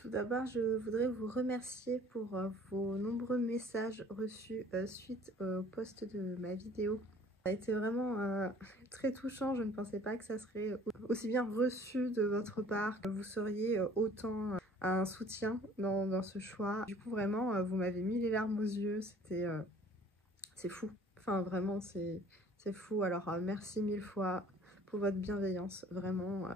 Tout d'abord, je voudrais vous remercier pour vos nombreux messages reçus suite au post de ma vidéo. Ça a été vraiment très touchant, je ne pensais pas que ça serait aussi bien reçu de votre part, que vous seriez autant un soutien dans ce choix. Du coup, vraiment, vous m'avez mis les larmes aux yeux, c'est fou. Enfin, vraiment, c'est fou. Alors, merci mille fois pour votre bienveillance, vraiment.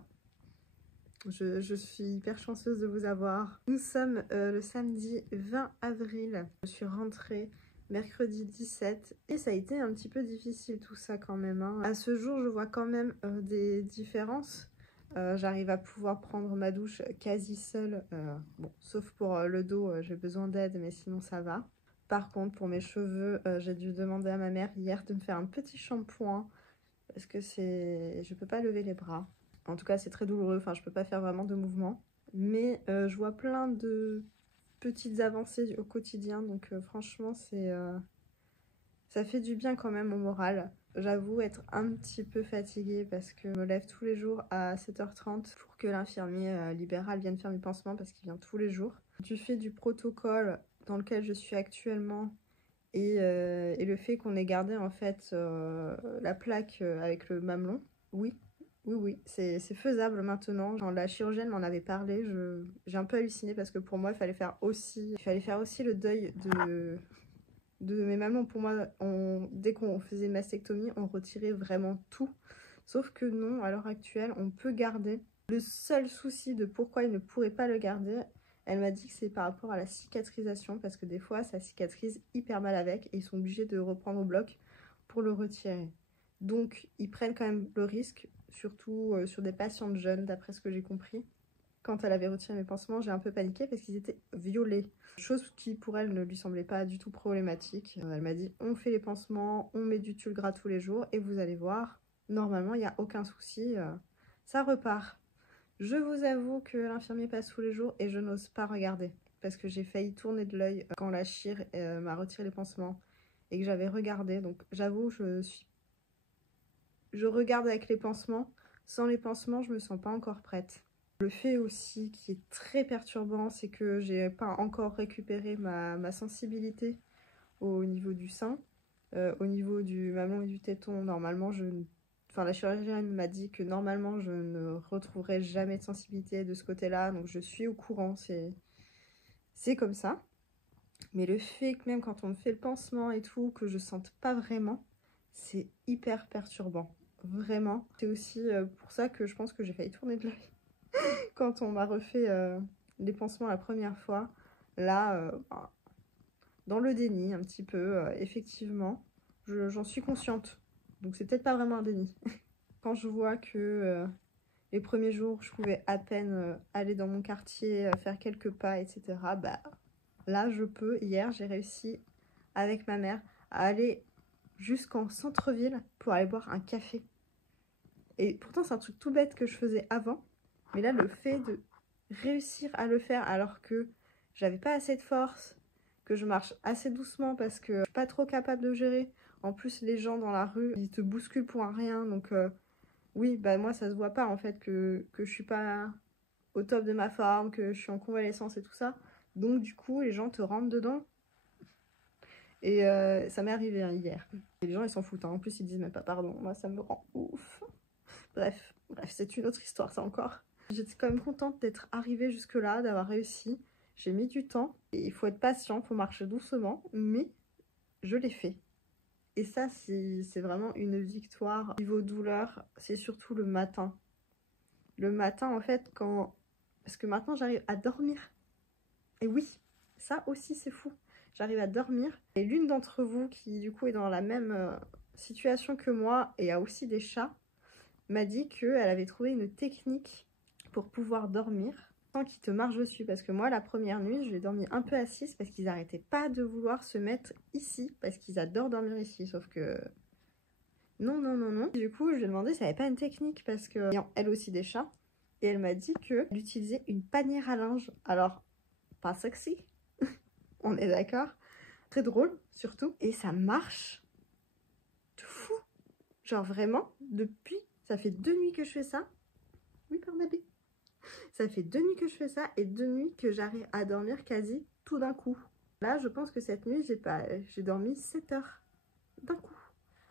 Je suis hyper chanceuse de vous avoir. Nous sommes le samedi 20 avril. Je suis rentrée mercredi 17 et ça a été un petit peu difficile tout ça quand même. Hein. À ce jour, je vois quand même des différences. J'arrive à pouvoir prendre ma douche quasi seule. Bon, sauf pour le dos, j'ai besoin d'aide, mais sinon ça va. Par contre, pour mes cheveux, j'ai dû demander à ma mère hier de me faire un petit shampoing parce que je peux pas lever les bras. En tout cas, c'est très douloureux, enfin, je peux pas faire vraiment de mouvement. Mais je vois plein de petites avancées au quotidien, donc franchement, ça fait du bien quand même au moral. J'avoue être un petit peu fatiguée parce que je me lève tous les jours à 7h30 pour que l'infirmier libéral vienne faire mes pansements parce qu'il vient tous les jours. Du fait du protocole dans lequel je suis actuellement et le fait qu'on ait gardé en fait la plaque avec le mamelon, oui, c'est faisable maintenant. Genre, la chirurgienne m'en avait parlé, j'ai un peu halluciné parce que pour moi, il fallait faire aussi le deuil de mes mamelons. Pour moi, dès qu'on faisait une mastectomie, on retirait vraiment tout. Sauf que non, à l'heure actuelle, on peut garder. Le seul souci de pourquoi il ne pourrait pas le garder, elle m'a dit que c'est par rapport à la cicatrisation, parce que des fois, ça cicatrise hyper mal avec et ils sont obligés de reprendre au bloc pour le retirer. Donc, ils prennent quand même le risque, surtout sur des patientes jeunes, d'après ce que j'ai compris. Quand elle avait retiré mes pansements, j'ai un peu paniqué parce qu'ils étaient violets. Chose qui, pour elle, ne lui semblait pas du tout problématique. Elle m'a dit, on fait les pansements, on met du tulle gras tous les jours et vous allez voir, normalement, il n'y a aucun souci, ça repart. Je vous avoue que l'infirmier passe tous les jours et je n'ose pas regarder parce que j'ai failli tourner de l'œil quand la chire m'a retiré les pansements et que j'avais regardé. Donc j'avoue, je regarde avec les pansements. Sans les pansements, je me sens pas encore prête. Le fait aussi qui est très perturbant, c'est que j'ai pas encore récupéré ma sensibilité au niveau du sein. Au niveau du mamelon et du téton, normalement, la chirurgienne m'a dit que normalement, je ne retrouverai jamais de sensibilité de ce côté-là. Donc, je suis au courant, c'est comme ça. Mais le fait que même quand on me fait le pansement et tout, que je sente pas vraiment, c'est hyper perturbant. Vraiment. C'est aussi pour ça que je pense que j'ai failli tourner de l'œil. Quand on m'a refait les pansements la première fois, là, dans le déni un petit peu, effectivement, j'en suis consciente. Donc c'est peut-être pas vraiment un déni. Quand je vois que les premiers jours, je pouvais à peine aller dans mon quartier, faire quelques pas, etc. Bah là, je peux. Hier, j'ai réussi avec ma mère à aller jusqu'en centre-ville pour aller boire un café. Et pourtant, c'est un truc tout bête que je faisais avant. Mais là, le fait de réussir à le faire alors que j'avais pas assez de force, que je marche assez doucement parce que je suis pas trop capable de gérer. En plus, les gens dans la rue, ils te bousculent pour un rien. Donc oui, bah moi, ça se voit pas en fait que je suis pas au top de ma forme, que je suis en convalescence et tout ça. Donc du coup, les gens te rentrent dedans. Et ça m'est arrivé hein, hier. Et les gens, ils s'en foutent. Hein. En plus, ils disent même pas pardon. Moi, ça me rend ouf. Bref, c'est une autre histoire, ça encore. J'étais quand même contente d'être arrivée jusque-là, d'avoir réussi. J'ai mis du temps. Et il faut être patient, il faut marcher doucement. Mais je l'ai fait. Et ça, c'est vraiment une victoire. Niveau douleur, c'est surtout le matin. Le matin, en fait, parce que maintenant, j'arrive à dormir. Et oui, ça aussi, c'est fou. J'arrive à dormir. Et l'une d'entre vous, qui du coup est dans la même situation que moi et a aussi des chats, m'a dit qu'elle avait trouvé une technique pour pouvoir dormir sans qu'ils te marchent dessus. Parce que moi, la première nuit, je l'ai dormi un peu assise parce qu'ils n'arrêtaient pas de vouloir se mettre ici. Parce qu'ils adorent dormir ici. Sauf que non, non, non, non. Du coup, je lui ai demandé si elle n'avait pas une technique parce que elle aussi des chats. Et elle m'a dit qu'elle utilisait une panière à linge. Alors, pas sexy. On est d'accord. Très drôle, surtout. Et ça marche de fou. Genre vraiment, depuis, ça fait 2 nuits que je fais ça. Oui, Barnabé. Ça fait 2 nuits que je fais ça et 2 nuits que j'arrive à dormir quasi tout d'un coup. Là, je pense que cette nuit, j'ai dormi 7 heures d'un coup.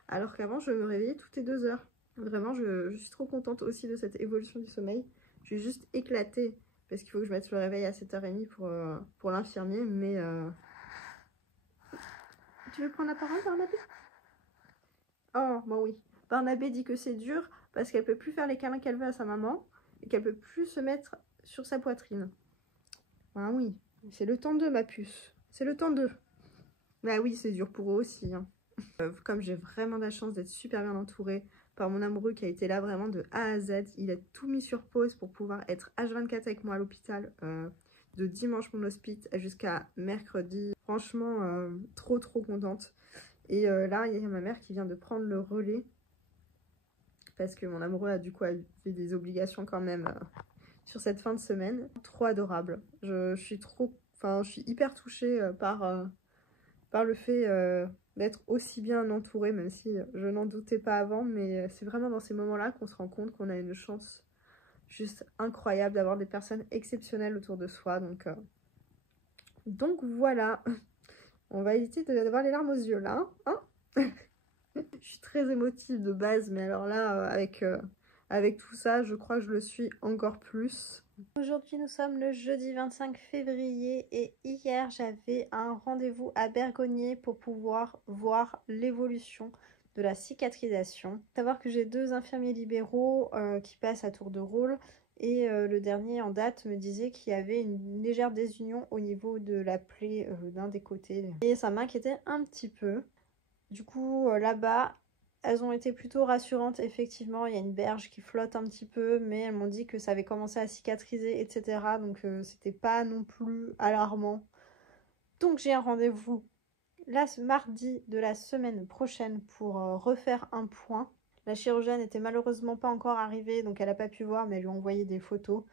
Alors qu'avant, je me réveillais toutes les 2 heures. Vraiment, je suis trop contente aussi de cette évolution du sommeil. Je suis juste éclatée parce qu'il faut que je mette le réveil à 7h30 pour l'infirmier. Mais tu veux prendre la parole, Barnabé? Oh, bon oui. Barnabé dit que c'est dur parce qu'elle peut plus faire les câlins qu'elle veut à sa maman et qu'elle peut plus se mettre sur sa poitrine. Ah oui, c'est le temps 2, ma puce. C'est le temps 2. Bah oui, c'est dur pour eux aussi. Hein. Comme j'ai vraiment de la chance d'être super bien entourée par mon amoureux qui a été là vraiment de A à Z. Il a tout mis sur pause pour pouvoir être H24 avec moi à l'hôpital. De dimanche mon hospice jusqu'à mercredi. Franchement, trop contente. Et là, il y a ma mère qui vient de prendre le relais. Parce que mon amoureux a du coup avait des obligations quand même sur cette fin de semaine. Trop adorable. Je suis hyper touchée par le fait d'être aussi bien entourée, même si je n'en doutais pas avant. Mais c'est vraiment dans ces moments-là qu'on se rend compte qu'on a une chance juste incroyable d'avoir des personnes exceptionnelles autour de soi. Donc voilà. On va éviter d'avoir les larmes aux yeux là. Hein. Je suis très émotive de base, mais alors là, avec tout ça, je crois que je le suis encore plus. Aujourd'hui, nous sommes le jeudi 25 février et hier, j'avais un rendez-vous à Bergognier pour pouvoir voir l'évolution de la cicatrisation. Savoir que j'ai 2 infirmiers libéraux qui passent à tour de rôle et le dernier en date me disait qu'il y avait une légère désunion au niveau de la plaie d'un des côtés. Et ça m'inquiétait un petit peu. Du coup, là-bas, elles ont été plutôt rassurantes. Effectivement, il y a une berge qui flotte un petit peu, mais elles m'ont dit que ça avait commencé à cicatriser, etc. Donc, c'était pas non plus alarmant. Donc, j'ai un rendez-vous là, ce mardi de la semaine prochaine pour refaire un point. La chirurgienne n'était malheureusement pas encore arrivée, donc elle n'a pas pu voir, mais elle lui a envoyé des photos.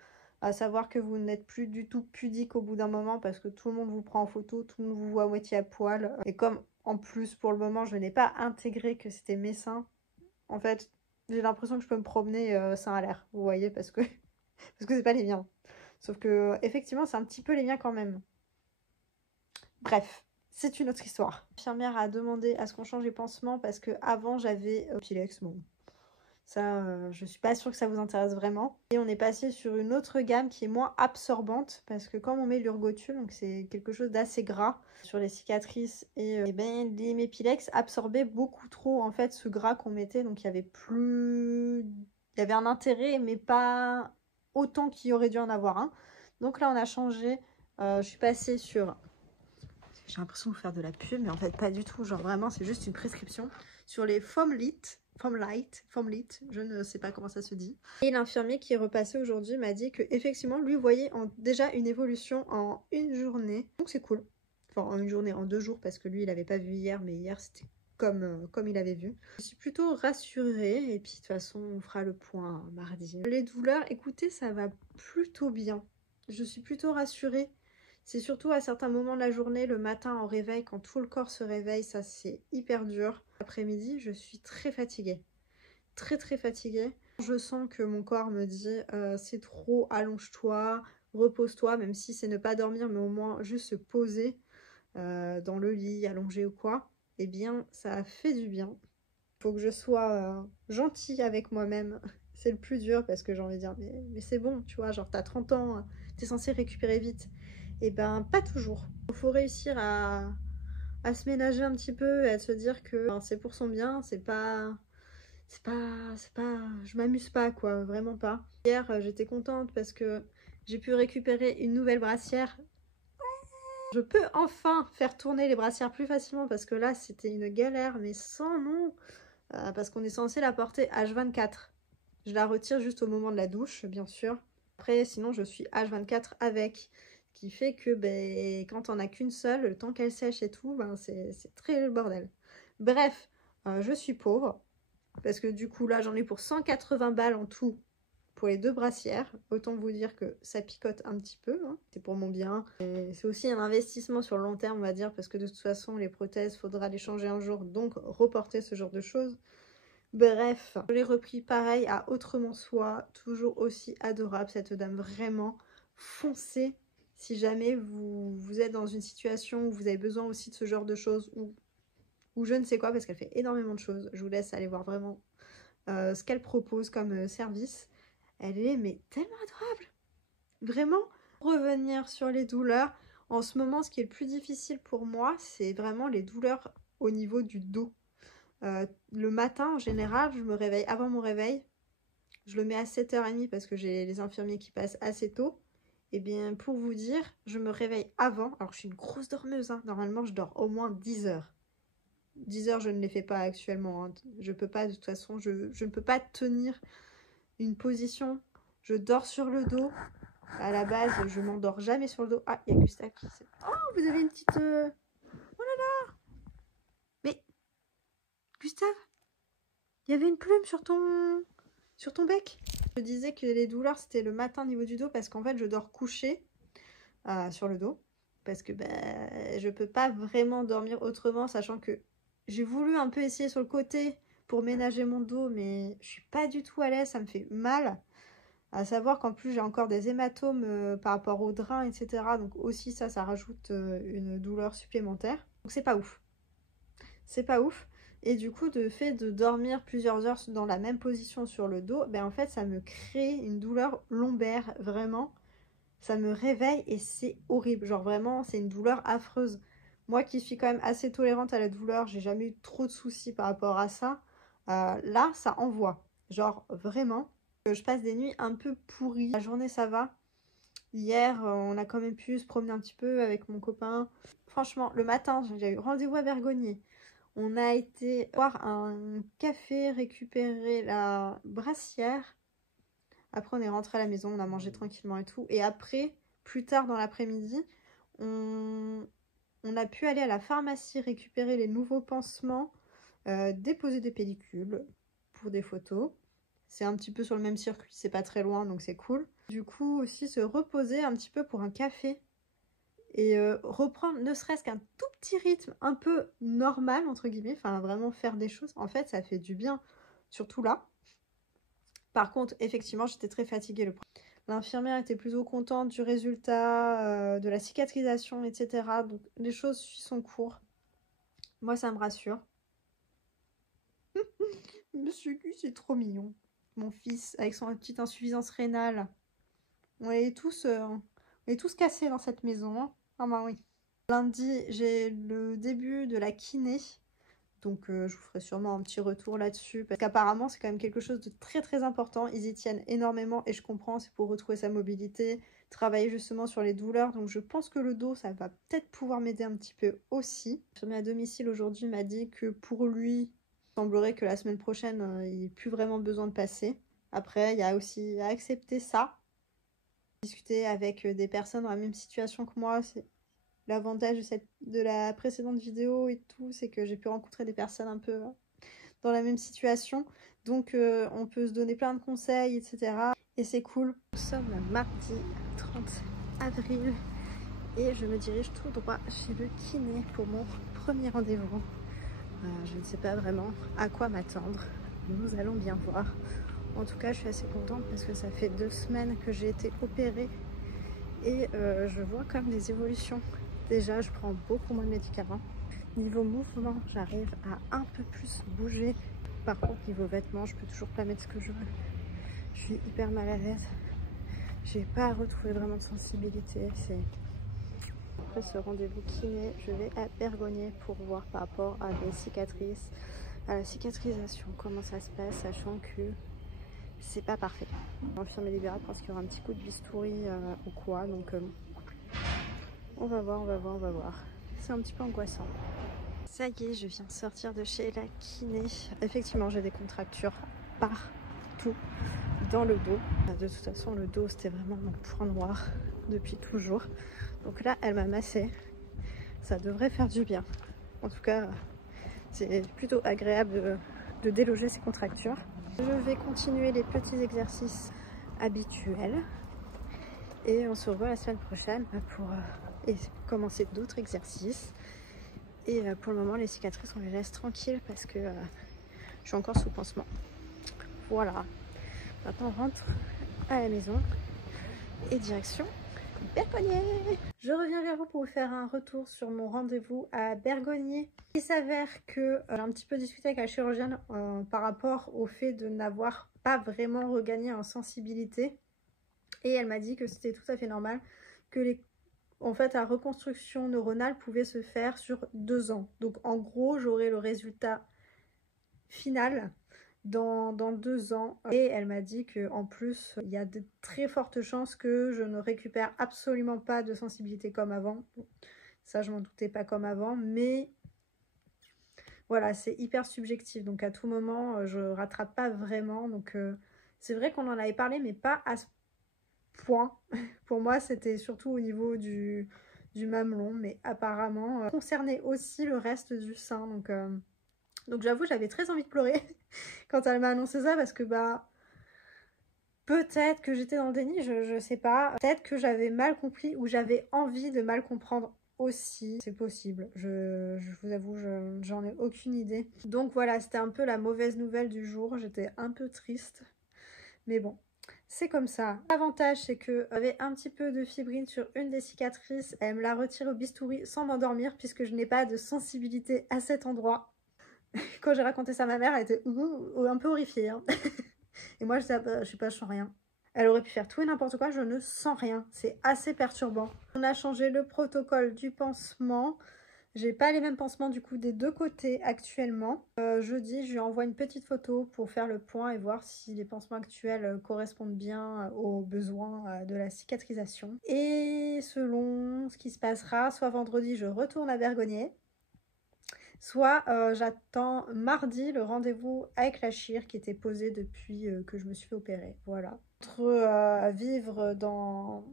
À savoir que vous n'êtes plus du tout pudique au bout d'un moment parce que tout le monde vous prend en photo, tout le monde vous voit à moitié à poil. Et comme en plus pour le moment je n'ai pas intégré que c'était mes seins, en fait j'ai l'impression que je peux me promener seins à l'air, vous voyez, parce que c'est pas les miens. Sauf que effectivement c'est un petit peu les miens quand même. Bref. C'est une autre histoire. L'infirmière a demandé à ce qu'on change les pansements parce que avant j'avais Pilex. Bon, ça, je suis pas sûre que ça vous intéresse vraiment. Et on est passé sur une autre gamme qui est moins absorbante parce que quand on met l'Urgotul, donc c'est quelque chose d'assez gras sur les cicatrices et ben les Mepilex absorbaient beaucoup trop en fait ce gras qu'on mettait, donc il y avait un intérêt mais pas autant qu'il y aurait dû en avoir un. Donc là on a changé. Je suis passée sur... J'ai l'impression de faire de la pub, mais en fait pas du tout. Genre vraiment, c'est juste une prescription sur les Fomlight, je ne sais pas comment ça se dit. Et l'infirmier qui est repassé aujourd'hui m'a dit que effectivement lui voyait déjà une évolution en une journée. Donc c'est cool. Enfin en une journée, en 2 jours, parce que lui il n'avait pas vu hier, mais hier c'était comme il avait vu. Je suis plutôt rassurée et puis de toute façon on fera le point mardi. Les douleurs, écoutez, ça va plutôt bien. Je suis plutôt rassurée. C'est surtout à certains moments de la journée, le matin en réveil, quand tout le corps se réveille, ça c'est hyper dur. L'après-midi, je suis très fatiguée. Très fatiguée. Je sens que mon corps me dit c'est trop, allonge-toi, repose-toi, même si c'est ne pas dormir, mais au moins juste se poser dans le lit, allongé ou quoi. Eh bien, ça fait du bien. Il faut que je sois gentille avec moi-même. C'est le plus dur parce que j'ai envie de dire mais c'est bon, tu vois, genre t'as 30 ans, t'es censé récupérer vite. Et ben pas toujours. Il faut réussir à se ménager un petit peu et à se dire que c'est pour son bien, je m'amuse pas quoi, vraiment pas. Hier j'étais contente parce que j'ai pu récupérer une nouvelle brassière. Je peux enfin faire tourner les brassières plus facilement parce que là c'était une galère mais sans nom. Parce qu'on est censé la porter H24. Je la retire juste au moment de la douche bien sûr. Après sinon je suis H24 avec. Qui fait que ben, quand on n'a qu'une seule, le temps qu'elle sèche et tout, ben, c'est très le bordel. Bref, je suis pauvre, parce que du coup là j'en ai pour 180 balles en tout pour les 2 brassières. Autant vous dire que ça picote un petit peu, hein. C'est pour mon bien. C'est aussi un investissement sur le long terme on va dire, parce que de toute façon les prothèses, faudra les changer un jour, donc reporter ce genre de choses. Bref, je l'ai repris pareil à Autrement Soi, toujours aussi adorable cette dame, vraiment. Foncez si jamais vous êtes dans une situation où vous avez besoin aussi de ce genre de choses, ou je ne sais quoi, parce qu'elle fait énormément de choses. Je vous laisse aller voir vraiment ce qu'elle propose comme service. Elle est mais tellement adorable. Vraiment, revenir sur les douleurs. En ce moment, ce qui est le plus difficile pour moi, c'est vraiment les douleurs au niveau du dos. Le matin, en général, je me réveille avant mon réveil. Je le mets à 7h30 parce que j'ai les infirmiers qui passent assez tôt. Et bien, pour vous dire, je me réveille avant. Alors, je suis une grosse dormeuse, hein. Normalement, je dors au moins 10 heures. 10 heures, je ne les fais pas actuellement, hein. Je peux pas, de toute façon, je ne peux pas tenir une position. Je dors sur le dos. À la base, je m'endors jamais sur le dos. Ah, il y a Gustave qui... Oh, vous avez une petite... Oh là là! Mais, Gustave, il y avait une plume sur ton bec. Je disais que les douleurs, c'était le matin au niveau du dos parce qu'en fait, je dors couchée sur le dos. Parce que je peux pas vraiment dormir autrement, sachant que j'ai voulu un peu essayer sur le côté pour ménager mon dos, mais je suis pas du tout à l'aise, ça me fait mal. À savoir qu'en plus j'ai encore des hématomes par rapport aux drains, etc. Donc aussi ça rajoute une douleur supplémentaire. Donc c'est pas ouf. C'est pas ouf. Et du coup, le fait de dormir plusieurs heures dans la même position sur le dos, en fait ça me crée une douleur lombaire, vraiment. Ça me réveille et c'est horrible. Genre vraiment, c'est une douleur affreuse. Moi qui suis quand même assez tolérante à la douleur, j'ai jamais eu trop de soucis par rapport à ça. Là, ça envoie. Genre vraiment. Je passe des nuits un peu pourries. La journée, ça va. Hier, on a quand même pu se promener un petit peu avec mon copain. Franchement, le matin, j'ai eu rendez-vous à Vergognier. On a été boire un café, récupérer la brassière. Après, on est rentré à la maison, on a mangé tranquillement et tout. Et après, plus tard dans l'après-midi, on a pu aller à la pharmacie récupérer les nouveaux pansements, déposer des pellicules pour des photos. C'est un petit peu sur le même circuit, c'est pas très loin, donc c'est cool. Du coup, aussi se reposer un petit peu pour un café. Et reprendre ne serait-ce qu'un tout petit rythme un peu normal, entre guillemets. Enfin, vraiment faire des choses. En fait, ça fait du bien, surtout là. Par contre, effectivement, j'étais très fatiguée. L'infirmière était plutôt contente du résultat, de la cicatrisation, etc. Donc, les choses suivent son cours. Moi, ça me rassure. Monsieur Gus, c'est trop mignon. Mon fils, avec son petite insuffisance rénale. On est tous cassés dans cette maison, hein. Ah bah oui. Lundi, j'ai le début de la kiné. Donc je vous ferai sûrement un petit retour là-dessus. Parce qu'apparemment, c'est quand même quelque chose de très très important. Ils y tiennent énormément et je comprends, c'est pour retrouver sa mobilité, travailler justement sur les douleurs. Donc je pense que le dos, ça va peut-être pouvoir m'aider un petit peu aussi. L'infirmier à domicile aujourd'hui m'a dit que pour lui, il semblerait que la semaine prochaine, il n'ait plus vraiment besoin de passer. Après, il y a aussi à accepter ça. Discuter avec des personnes dans la même situation que moi, c'est... L'avantage de la précédente vidéo et tout, c'est que j'ai pu rencontrer des personnes un peu dans la même situation. Donc on peut se donner plein de conseils, etc. Et c'est cool. Nous sommes mardi 30 avril et je me dirige tout droit chez le kiné pour mon premier rendez-vous. Je ne sais pas vraiment à quoi m'attendre. Nous allons bien voir. En tout cas, je suis assez contente parce que ça fait 2 semaines que j'ai été opérée et je vois quand même des évolutions. Déjà, je prends beaucoup moins de médicaments. Niveau mouvement, j'arrive à un peu plus bouger. Par contre, niveau vêtements, je peux toujours pas mettre ce que je veux. Je suis hyper mal à l'aise. J'ai pas retrouvé vraiment de sensibilité. Après ce rendez-vous kiné, je vais à Vergognier pour voir par rapport à des cicatrices, à la cicatrisation, comment ça se passe, sachant que c'est pas parfait. L'infirmier libéral pense qu'il y aura un petit coup de bistouri ou quoi, donc on va voir, on va voir, on va voir. C'est un petit peu angoissant. Ça y est, je viens de sortir de chez la kiné. Effectivement, j'ai des contractures partout dans le dos. De toute façon, le dos, c'était vraiment mon point noir depuis toujours. Donc là, elle m'a massé. Ça devrait faire du bien. En tout cas, c'est plutôt agréable de déloger ces contractures. Je vais continuer les petits exercices habituels. Et on se revoit la semaine prochaine pour commencer d'autres exercices. Et pour le moment, les cicatrices, on les laisse tranquilles parce que Je suis encore sous pansement. Voilà. Maintenant on rentre à la maison et direction Bergonié. Je reviens vers vous pour vous faire un retour sur mon rendez-vous à Bergonié. Il s'avère que j'ai un petit peu discuté avec la chirurgienne par rapport au fait de n'avoir pas vraiment regagné en sensibilité. Et elle m'a dit que c'était tout à fait normal, que en fait, la reconstruction neuronale pouvait se faire sur 2 ans. Donc en gros, j'aurai le résultat final dans 2 ans. Et elle m'a dit qu'en plus, il y a de très fortes chances que je ne récupère absolument pas de sensibilité comme avant. Bon, ça, je m'en doutais pas comme avant, mais voilà, c'est hyper subjectif. Donc à tout moment, je rattrape pas vraiment. Donc c'est vrai qu'on en avait parlé, mais pas à ce point. Pour moi, c'était surtout au niveau du mamelon, mais apparemment concernait aussi le reste du sein. Donc j'avoue, j'avais très envie de pleurer quand elle m'a annoncé ça, parce que bah peut-être que j'étais dans le déni, je sais pas. Peut-être que j'avais mal compris ou j'avais envie de mal comprendre aussi. C'est possible. Je vous avoue, j'en ai aucune idée. Donc voilà, c'était un peu la mauvaise nouvelle du jour. J'étais un peu triste. Mais bon, c'est comme ça. L'avantage, c'est que j'avais un petit peu de fibrine sur une des cicatrices. Elle me l'a retiré au bistouri sans m'endormir, puisque je n'ai pas de sensibilité à cet endroit. Quand j'ai raconté ça à ma mère, elle était un peu horrifiée. Hein. Et moi, je disais, bah, je sais pas, je sens rien. Elle aurait pu faire tout et n'importe quoi, je ne sens rien. C'est assez perturbant. On a changé le protocole du pansement. J'ai pas les mêmes pansements du coup des 2 côtés actuellement. Jeudi, je lui envoie une petite photo pour faire le point et voir si les pansements actuels correspondent bien aux besoins de la cicatrisation. Et selon ce qui se passera, soit vendredi, je retourne à Bergonié, soit j'attends mardi le rendez-vous avec la chir qui était posée depuis que je me suis fait opérer. Voilà. Entre vivre dans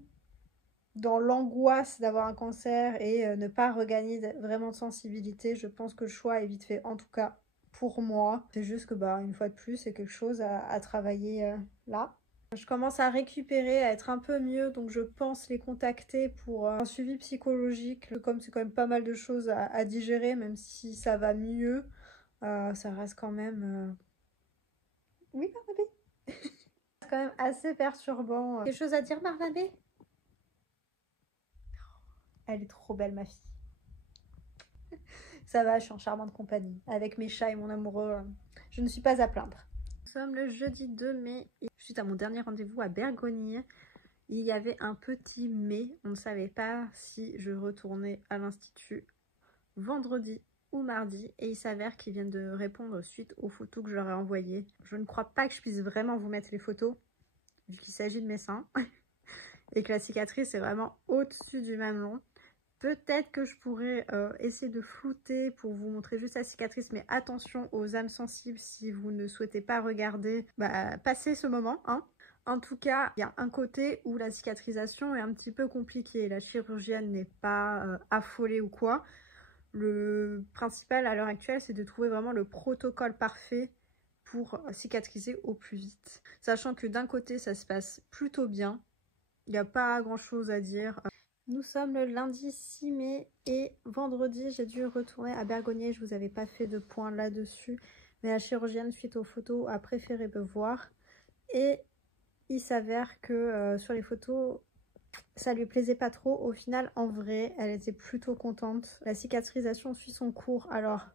l'angoisse d'avoir un cancer et ne pas regagner vraiment de sensibilité, je pense que le choix est vite fait, en tout cas pour moi. C'est juste que bah une fois de plus, c'est quelque chose à travailler là. Je commence à récupérer, à être un peu mieux, donc je pense les contacter pour un suivi psychologique. Comme c'est quand même pas mal de choses à digérer, même si ça va mieux, ça reste quand même... Oui, Barnabé. C'est quand même assez perturbant. Quelque chose à dire, Barnabé? Elle est trop belle, ma fille. Ça va, je suis en charmante compagnie. Avec mes chats et mon amoureux, je ne suis pas à plaindre. Nous sommes le jeudi 2 mai. Et suite à mon dernier rendez-vous à Bergonié, il y avait un petit mais. On ne savait pas si je retournais à l'institut vendredi ou mardi. Et il s'avère qu'ils viennent de répondre suite aux photos que je leur ai envoyées. Je ne crois pas que je puisse vraiment vous mettre les photos, vu qu'il s'agit de mes seins. Et que la cicatrice est vraiment au-dessus du mamelon. Peut-être que je pourrais essayer de flouter pour vous montrer juste la cicatrice, mais attention aux âmes sensibles si vous ne souhaitez pas regarder, bah, passez ce moment. Hein. En tout cas, il y a un côté où la cicatrisation est un petit peu compliquée. La chirurgienne n'est pas affolée ou quoi. Le principal à l'heure actuelle, c'est de trouver vraiment le protocole parfait pour cicatriser au plus vite. Sachant que d'un côté, ça se passe plutôt bien. Il n'y a pas grand-chose à dire. Nous sommes le lundi 6 mai et vendredi, j'ai dû retourner à Bergonié. Je vous avais pas fait de point là-dessus, mais la chirurgienne, suite aux photos, a préféré me voir. Et il s'avère que sur les photos, ça lui plaisait pas trop. Au final, en vrai, elle était plutôt contente. La cicatrisation suit son cours. Alors,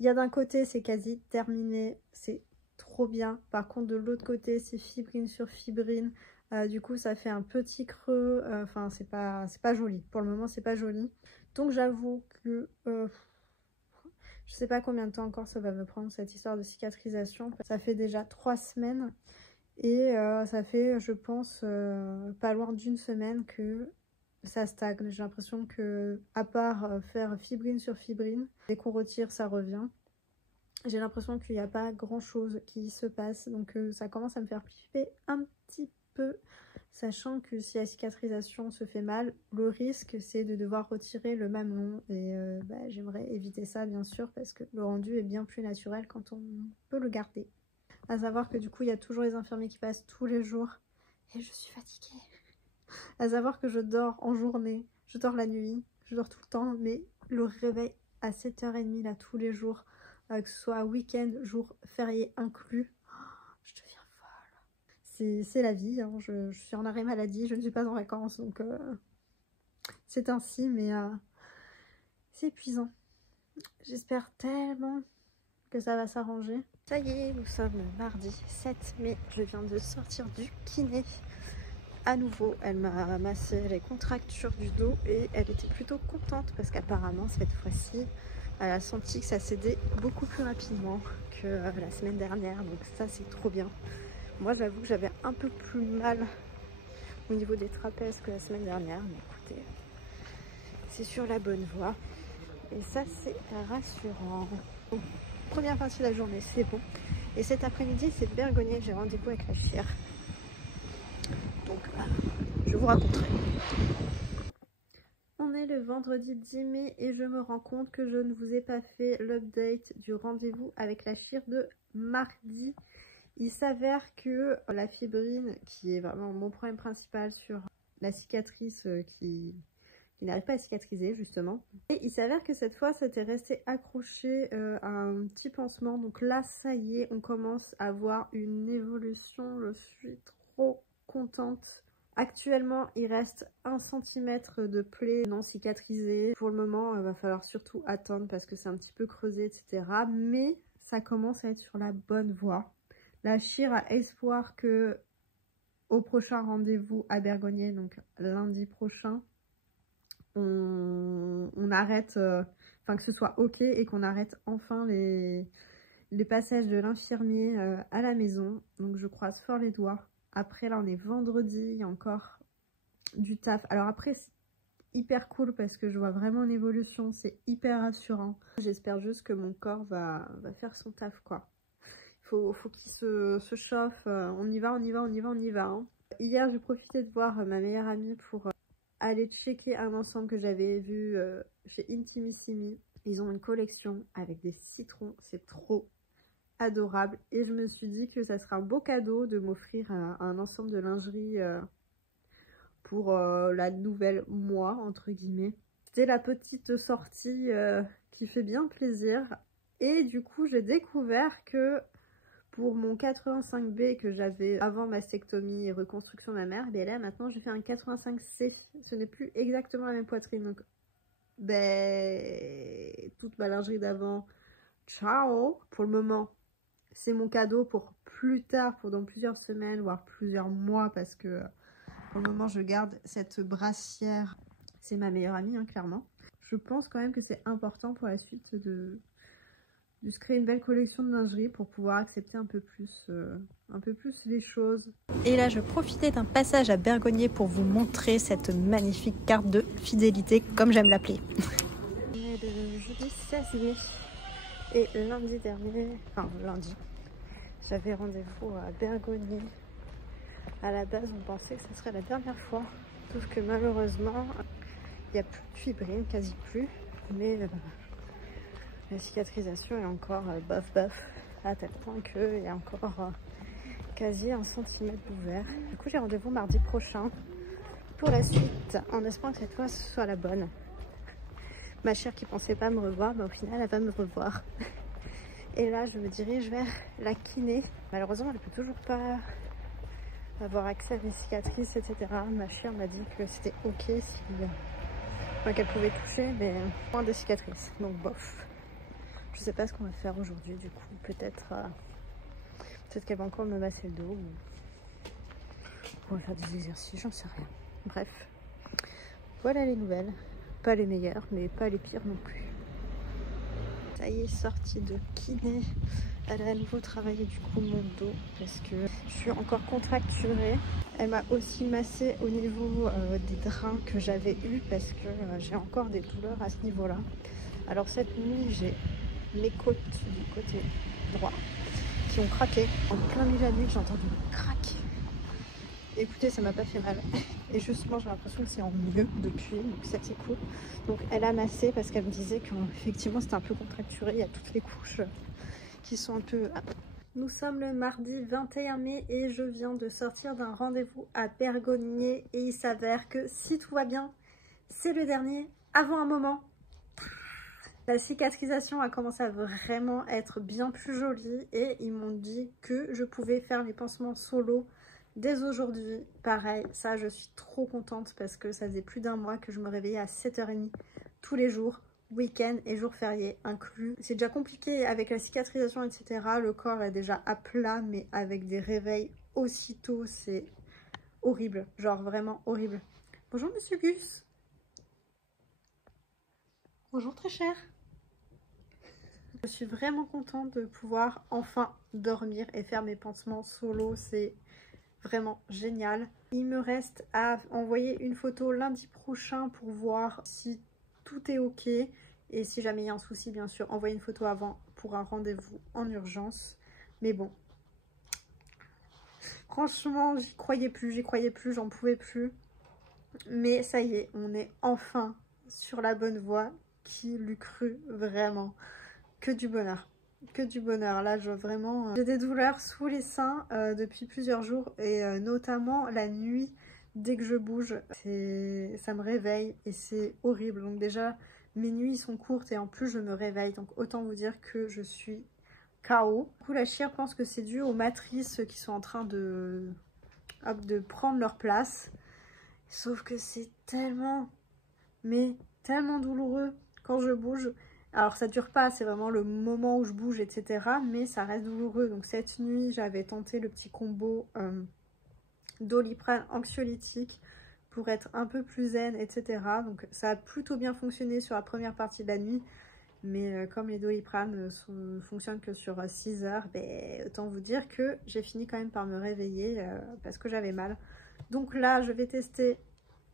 il y a d'un côté, c'est quasi terminé, c'est trop bien. Par contre, de l'autre côté, c'est fibrine sur fibrine. Du coup, ça fait un petit creux. Enfin, c'est pas joli. Pour le moment, c'est pas joli. Donc, j'avoue que je sais pas combien de temps encore ça va me prendre, cette histoire de cicatrisation. Ça fait déjà 3 semaines. Et ça fait, je pense, pas loin d'1 semaine que ça stagne. J'ai l'impression que, à part faire fibrine sur fibrine, dès qu'on retire, ça revient. J'ai l'impression qu'il n'y a pas grand chose qui se passe. Donc, ça commence à me faire flipper un petit peu. Sachant que si la cicatrisation se fait mal, le risque c'est de devoir retirer le mamelon. Et bah, j'aimerais éviter ça, bien sûr, parce que le rendu est bien plus naturel quand on peut le garder. À savoir que du coup, il y a toujours les infirmiers qui passent tous les jours. Et je suis fatiguée. À savoir que je dors en journée, je dors la nuit, je dors tout le temps. Mais le réveil à 7h30 là tous les jours, que ce soit week-end, jour férié inclus. Je deviens folle. C'est la vie, hein. Je suis en arrêt maladie, je ne suis pas en vacances, donc c'est ainsi, mais c'est épuisant. J'espère tellement que ça va s'arranger. Ça y est, nous sommes mardi 7 mai. Je viens de sortir du kiné. À nouveau, elle m'a massé les contractures du dos et elle était plutôt contente parce qu'apparemment cette fois-ci, elle a senti que ça cédait beaucoup plus rapidement que la semaine dernière. Donc ça, c'est trop bien. Moi, j'avoue que j'avais un peu plus mal au niveau des trapèzes que la semaine dernière. Mais écoutez, c'est sur la bonne voie. Et ça, c'est rassurant. Donc, première partie de la journée, c'est bon. Et cet après-midi, c'est Bergonié. J'ai rendez-vous avec la chire. Donc, je vous raconterai. On est le vendredi 10 mai et je me rends compte que je ne vous ai pas fait l'update du rendez-vous avec la chire de mardi. Il s'avère que la fibrine, qui est vraiment mon problème principal sur la cicatrice qui n'arrive pas à cicatriser justement. Et il s'avère que cette fois, c'était resté accroché à un petit pansement. Donc là, ça y est, on commence à voir une évolution. Je suis trop contente. Actuellement, il reste 1 cm de plaie non cicatrisée. Pour le moment, il va falloir surtout attendre parce que c'est un petit peu creusé, etc. Mais ça commence à être sur la bonne voie. La chire a espoir que au prochain rendez-vous à Bergonié, donc lundi prochain, on arrête, enfin que ce soit ok et qu'on arrête enfin les passages de l'infirmier à la maison. Donc je croise fort les doigts. Après là on est vendredi, il y a encore du taf. Alors après c'est hyper cool parce que je vois vraiment une évolution, c'est hyper rassurant. J'espère juste que mon corps va faire son taf quoi. Faut qu'il se chauffe, on y va, on y va, on y va, on y va. Hein. Hier j'ai profité de voir ma meilleure amie pour aller checker un ensemble que j'avais vu chez Intimissimi. Ils ont une collection avec des citrons, c'est trop adorable. Et je me suis dit que ça serait un beau cadeau de m'offrir un ensemble de lingerie pour la nouvelle moi, entre guillemets. C'était la petite sortie qui fait bien plaisir. Et du coup, j'ai découvert que pour mon 85B que j'avais avant mastectomie et reconstruction mammaire, ben là maintenant j'ai fait un 85C. Ce n'est plus exactement la même poitrine. Donc, ben, toute ma lingerie d'avant, ciao. Pour le moment, c'est mon cadeau pour plus tard, pour dans plusieurs semaines, voire plusieurs mois, parce que pour le moment je garde cette brassière. C'est ma meilleure amie, hein, clairement. Je pense quand même que c'est important pour la suite de se créer une belle collection de lingerie pour pouvoir accepter un peu plus les choses. Et là, je profitais d'un passage à Bergonié pour vous montrer cette magnifique carte de fidélité, comme j'aime l'appeler. On est le jeudi 16 mai et lundi dernier, enfin lundi, j'avais rendez-vous à Bergonié. À la base, on pensait que ce serait la dernière fois, sauf que malheureusement, il n'y a plus de fibrine, quasi plus, mais la cicatrisation est encore bof à tel point qu'il y a encore quasi 1 cm d'ouvert. Du coup j'ai rendez-vous mardi prochain pour la suite, en espérant que cette fois ce soit la bonne. Ma chère qui pensait pas me revoir, mais au final elle va me revoir. Et là je me dirige vers la kiné. Malheureusement elle ne peut toujours pas avoir accès à mes cicatrices, etc. Ma chère m'a dit que c'était ok si qu'elle pouvait toucher, mais moins de cicatrices, donc bof. Je sais pas ce qu'on va faire aujourd'hui, du coup, peut-être qu'elle va encore me masser le dos, ou on va faire des exercices, j'en sais rien. Bref, voilà les nouvelles, pas les meilleures, mais pas les pires non plus. Ça y est, sortie de kiné, elle a à nouveau travaillé du coup mon dos, parce que je suis encore contracturée. Elle m'a aussi massé au niveau des drains que j'avais eu, parce que j'ai encore des douleurs à ce niveau-là. Alors cette nuit, j'ai mes côtes du côté droit qui ont craqué. En plein milieu de la nuit, j'ai entendu un crack. Écoutez, ça m'a pas fait mal. Et justement, j'ai l'impression que c'est en mieux depuis, donc ça c'est cool. Donc elle a massé parce qu'elle me disait qu'effectivement c'était un peu contracturé. Il y a toutes les couches qui sont un peu... Nous sommes le mardi 21 mai et je viens de sortir d'un rendez-vous à Bergonié. Et il s'avère que si tout va bien, c'est le dernier avant un moment. La cicatrisation a commencé à vraiment être bien plus jolie et ils m'ont dit que je pouvais faire les pansements solo dès aujourd'hui. Pareil, ça je suis trop contente parce que ça faisait plus d'un mois que je me réveillais à 7h30 tous les jours, week-end et jours fériés inclus. C'est déjà compliqué avec la cicatrisation, etc. Le corps est déjà à plat, mais avec des réveils aussitôt, c'est horrible. Genre vraiment horrible. Bonjour Monsieur Gus. Bonjour très cher. Je suis vraiment contente de pouvoir enfin dormir et faire mes pansements solo. C'est vraiment génial. Il me reste à envoyer une photo lundi prochain pour voir si tout est ok. Et si jamais il y a un souci, bien sûr, envoyer une photo avant pour un rendez-vous en urgence. Mais bon, franchement, j'y croyais plus, j'en pouvais plus. Mais ça y est, on est enfin sur la bonne voie. Qui l'eût cru, vraiment. Que du bonheur. Que du bonheur. Là, j'ai des douleurs sous les seins depuis plusieurs jours et notamment la nuit, dès que je bouge, ça me réveille et c'est horrible. Donc déjà, mes nuits sont courtes et en plus, je me réveille. Donc autant vous dire que je suis KO. Du coup, la chire pense que c'est dû aux matrices qui sont en train de prendre leur place. Sauf que c'est tellement, mais tellement douloureux quand je bouge. Alors ça dure pas, c'est vraiment le moment où je bouge, etc. Mais ça reste douloureux. Donc cette nuit, j'avais tenté le petit combo Doliprane anxiolytique pour être un peu plus zen, etc. Donc ça a plutôt bien fonctionné sur la première partie de la nuit. Mais comme les Doliprane ne fonctionnent que sur 6 heures, ben, autant vous dire que j'ai fini quand même par me réveiller parce que j'avais mal. Donc là, je vais tester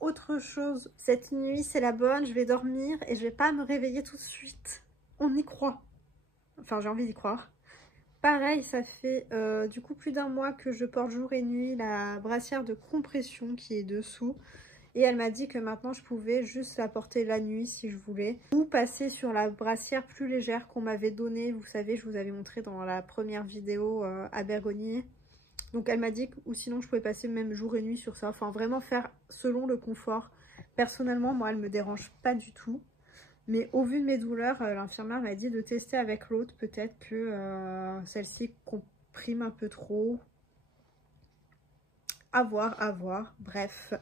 autre chose. Cette nuit, c'est la bonne, je vais dormir et je vais pas me réveiller tout de suite. On y croit. Enfin, j'ai envie d'y croire. Pareil, ça fait du coup plus d'un mois que je porte jour et nuit la brassière de compression qui est dessous. Et elle m'a dit que maintenant je pouvais juste la porter la nuit si je voulais. Ou passer sur la brassière plus légère qu'on m'avait donnée. Vous savez, je vous avais montré dans la première vidéo à Bergonier. Donc elle m'a dit que, ou sinon je pouvais passer même jour et nuit sur ça. Enfin vraiment faire selon le confort. Personnellement, moi elle me dérange pas du tout. Mais au vu de mes douleurs, l'infirmière m'a dit de tester avec l'autre. Peut-être que celle-ci comprime un peu trop. À voir, à voir. Bref.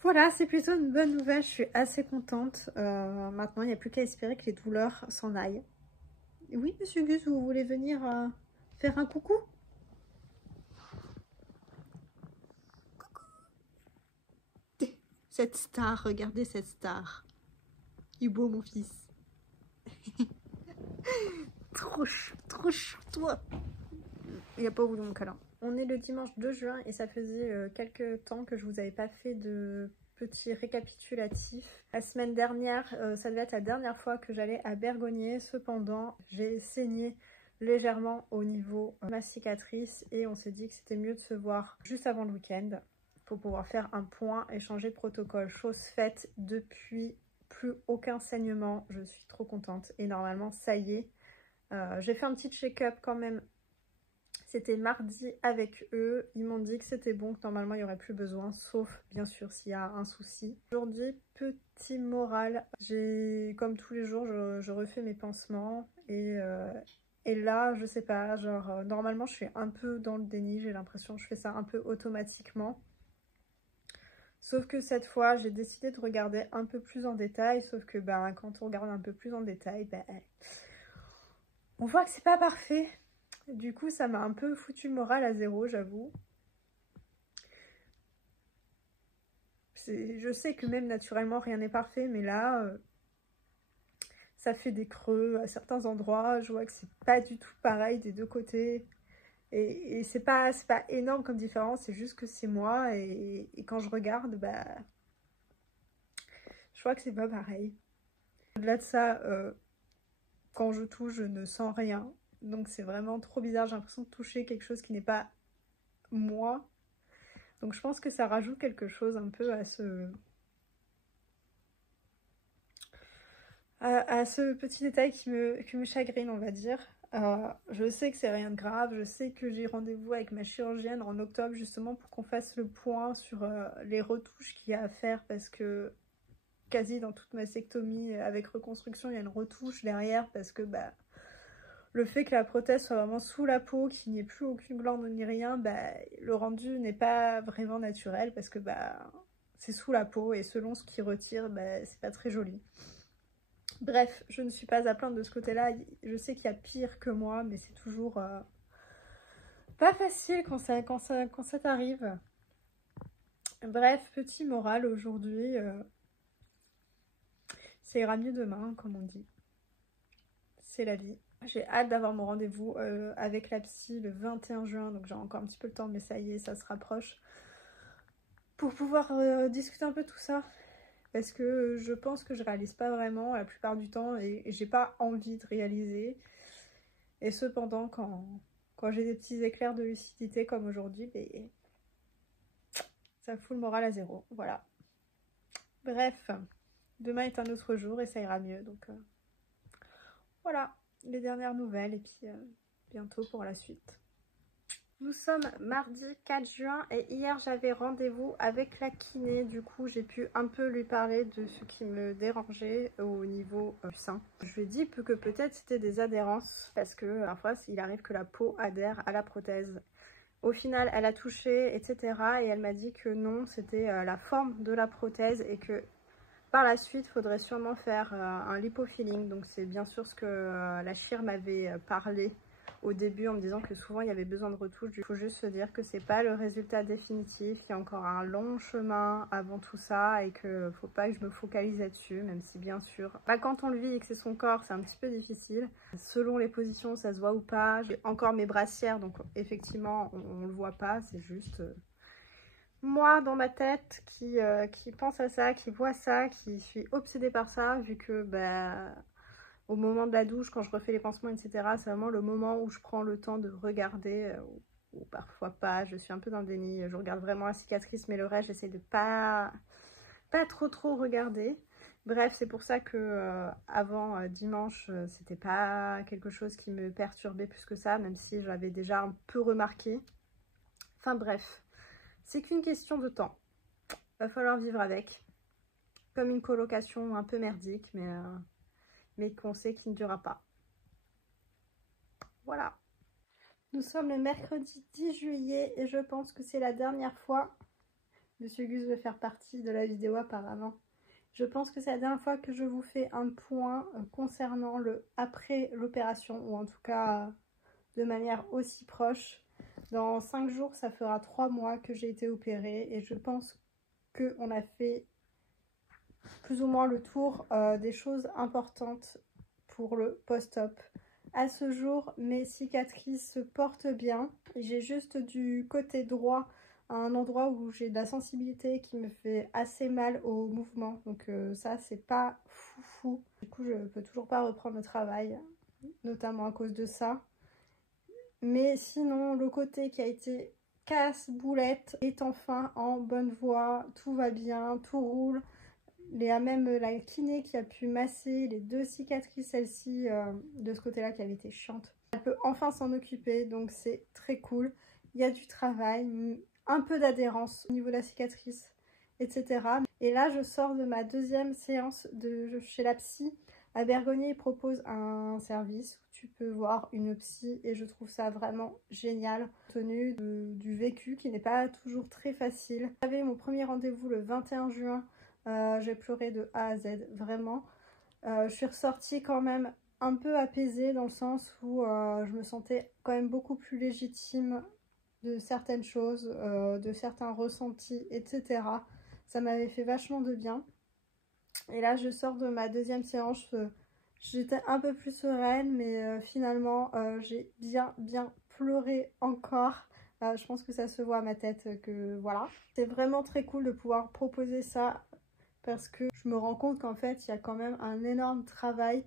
Voilà, c'est plutôt une bonne nouvelle. Je suis assez contente. Maintenant, il n'y a plus qu'à espérer que les douleurs s'en aillent. Oui, Monsieur Gus, vous voulez venir faire un coucou? Cette star, regardez cette star. Il est beau, mon fils. Trop chou, toi. Il n'a pas voulu mon câlin. On est le dimanche 2 juin et ça faisait quelques temps que je vous avais pas fait de petit récapitulatif. La semaine dernière, ça devait être la dernière fois que j'allais à Bergonier. Cependant, j'ai saigné légèrement au niveau de ma cicatrice et on s'est dit que c'était mieux de se voir juste avant le week-end pour pouvoir faire un point et changer de protocole. Chose faite, depuis plus aucun saignement. Je suis trop contente et normalement ça y est. J'ai fait un petit check-up quand même. C'était mardi avec eux. Ils m'ont dit que c'était bon, que normalement il n'y aurait plus besoin, sauf bien sûr s'il y a un souci. Aujourd'hui, petit moral. Comme tous les jours, je refais mes pansements et là, je sais pas, genre normalement je suis un peu dans le déni, j'ai l'impression que je fais ça un peu automatiquement. Sauf que cette fois, j'ai décidé de regarder un peu plus en détail, sauf que ben, quand on regarde un peu plus en détail, ben, on voit que c'est pas parfait. Du coup, ça m'a un peu foutu le moral à zéro, j'avoue. Je sais que même naturellement, rien n'est parfait, mais là, ça fait des creux à certains endroits. Je vois que c'est pas du tout pareil des deux côtés. Et c'est pas énorme comme différence, c'est juste que c'est moi. Et quand je regarde, bah, je vois que c'est pas pareil. Au-delà de ça, quand je touche, je ne sens rien. Donc c'est vraiment trop bizarre. J'ai l'impression de toucher quelque chose qui n'est pas moi. Donc je pense que ça rajoute quelque chose un peu à ce petit détail qui me chagrine, on va dire. Je sais que c'est rien de grave. Je sais que j'ai rendez-vous avec ma chirurgienne en octobre justement pour qu'on fasse le point sur les retouches qu'il y a à faire parce que quasi dans toute mastectomie avec reconstruction, il y a une retouche derrière parce que bah, le fait que la prothèse soit vraiment sous la peau, qu'il n'y ait plus aucune glande ni rien, bah, le rendu n'est pas vraiment naturel parce que bah, c'est sous la peau et selon ce qui retire, bah, c'est pas très joli. Bref, je ne suis pas à plaindre de ce côté-là. Je sais qu'il y a pire que moi, mais c'est toujours pas facile quand ça t'arrive. Bref, petit moral aujourd'hui. Ça ira mieux demain, comme on dit. C'est la vie. J'ai hâte d'avoir mon rendez-vous avec la psy le 21 juin, donc j'ai encore un petit peu le temps, mais ça y est, ça se rapproche. Pour pouvoir discuter un peu de tout ça. Parce que je pense que je réalise pas vraiment la plupart du temps et j'ai pas envie de réaliser. Et cependant, quand j'ai des petits éclairs de lucidité comme aujourd'hui, ben, ça fout le moral à zéro. Voilà. Bref, demain est un autre jour et ça ira mieux. Donc voilà, les dernières nouvelles et puis bientôt pour la suite. Nous sommes mardi 4 juin et hier j'avais rendez-vous avec la kiné. Du coup j'ai pu un peu lui parler de ce qui me dérangeait au niveau du sein. Je lui ai dit que peut-être c'était des adhérences parce que parfois il arrive que la peau adhère à la prothèse. Au final elle a touché etc. et elle m'a dit que non, c'était la forme de la prothèse et que par la suite il faudrait sûrement faire un lipofilling. Donc c'est bien sûr ce que la chir m'avait parlé au début en me disant que souvent il y avait besoin de retouches. Il faut juste se dire que c'est pas le résultat définitif, il y a encore un long chemin avant tout ça et que faut pas que je me focalise là-dessus, même si bien sûr bah, quand on le vit et que c'est son corps c'est un petit peu difficile. Selon les positions ça se voit ou pas. J'ai encore mes brassières donc effectivement on le voit pas, c'est juste moi dans ma tête qui pense à ça, qui voit ça, qui suis obsédée par ça vu que bah au moment de la douche, quand je refais les pansements, etc., c'est vraiment le moment où je prends le temps de regarder, ou parfois pas, je suis un peu dans le déni, je regarde vraiment la cicatrice, mais le reste, j'essaie de pas trop regarder. Bref, c'est pour ça que avant dimanche, c'était pas quelque chose qui me perturbait plus que ça, même si j'avais déjà un peu remarqué. Enfin bref, c'est qu'une question de temps. Va falloir vivre avec. Comme une colocation un peu merdique, mais qu'on sait qu'il ne durera pas. Voilà. Nous sommes le mercredi 10 juillet et je pense que c'est la dernière fois. Monsieur Gus veut faire partie de la vidéo apparemment. Je pense que c'est la dernière fois que je vous fais un point concernant le après l'opération, ou en tout cas de manière aussi proche. Dans 5 jours, ça fera 3 mois que j'ai été opérée et je pense qu'on a fait plus ou moins le tour des choses importantes pour le post-op. À ce jour, mes cicatrices se portent bien. J'ai juste du côté droit un endroit où j'ai de la sensibilité qui me fait assez mal au mouvement. Donc ça, c'est pas fou. Du coup, je peux toujours pas reprendre le travail, notamment à cause de ça. Mais sinon, le côté qui a été casse-boulette est enfin en bonne voie. Tout va bien, tout roule. Il y a même la kiné qui a pu masser les 2 cicatrices, celle-ci de ce côté-là qui avait été chiante. Elle peut enfin s'en occuper, donc c'est très cool. Il y a du travail, un peu d'adhérence au niveau de la cicatrice, etc. Et là, je sors de ma 2e séance chez la psy. À Bergognier, il propose un service où tu peux voir une psy et je trouve ça vraiment génial, compte tenu du vécu qui n'est pas toujours très facile. J'avais mon premier rendez-vous le 21 juin. J'ai pleuré de A à Z, vraiment. Je suis ressortie quand même un peu apaisée dans le sens où je me sentais quand même beaucoup plus légitime de certaines choses, de certains ressentis, etc. Ça m'avait fait vachement de bien. Et là, je sors de ma 2e séance. J'étais un peu plus sereine, mais finalement, j'ai bien pleuré encore. Je pense que ça se voit à ma tête que voilà. C'est vraiment très cool de pouvoir proposer ça parce que je me rends compte qu'en fait il y a quand même un énorme travail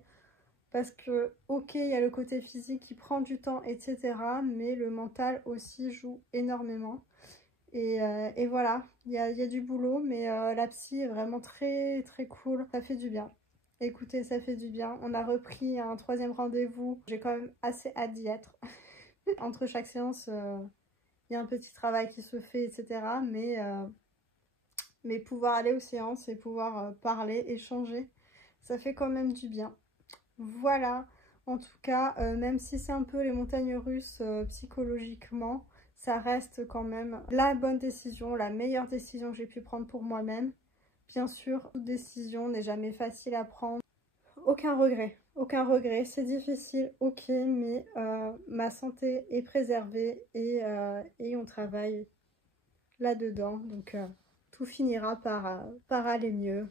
parce que ok il y a le côté physique qui prend du temps etc, mais le mental aussi joue énormément et voilà, il y a du boulot, mais la psy est vraiment très cool, ça fait du bien. Écoutez, ça fait du bien. On a repris un 3e rendez-vous, j'ai quand même assez hâte d'y être. Entre chaque séance il y a un petit travail qui se fait etc, mais pouvoir aller aux séances et pouvoir parler, échanger, ça fait quand même du bien. Voilà, en tout cas, même si c'est un peu les montagnes russes psychologiquement, ça reste quand même la bonne décision, la meilleure décision que j'ai pu prendre pour moi-même. Bien sûr, toute décision n'est jamais facile à prendre. Aucun regret, c'est difficile, ok, mais ma santé est préservée et on travaille là-dedans, donc tout finira par aller mieux.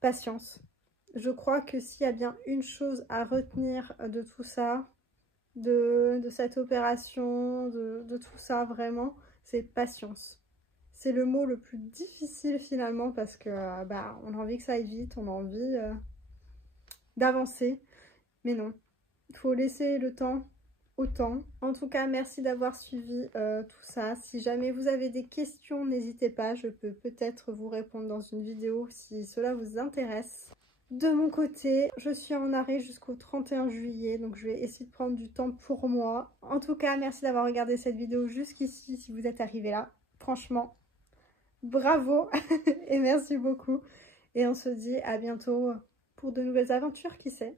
Patience. Je crois que s'il y a bien une chose à retenir de tout ça, de cette opération, de tout ça vraiment, c'est patience. C'est le mot le plus difficile finalement parce que bah, on a envie que ça aille vite, on a envie d'avancer, mais non, il faut laisser le temps au temps. En tout cas, merci d'avoir suivi tout ça. Si jamais vous avez des questions, n'hésitez pas, je peux peut-être vous répondre dans une vidéo si cela vous intéresse. De mon côté, je suis en arrêt jusqu'au 31 juillet, donc je vais essayer de prendre du temps pour moi. En tout cas, merci d'avoir regardé cette vidéo jusqu'ici, si vous êtes arrivé là. Franchement, bravo et merci beaucoup. Et on se dit à bientôt pour de nouvelles aventures, qui sait.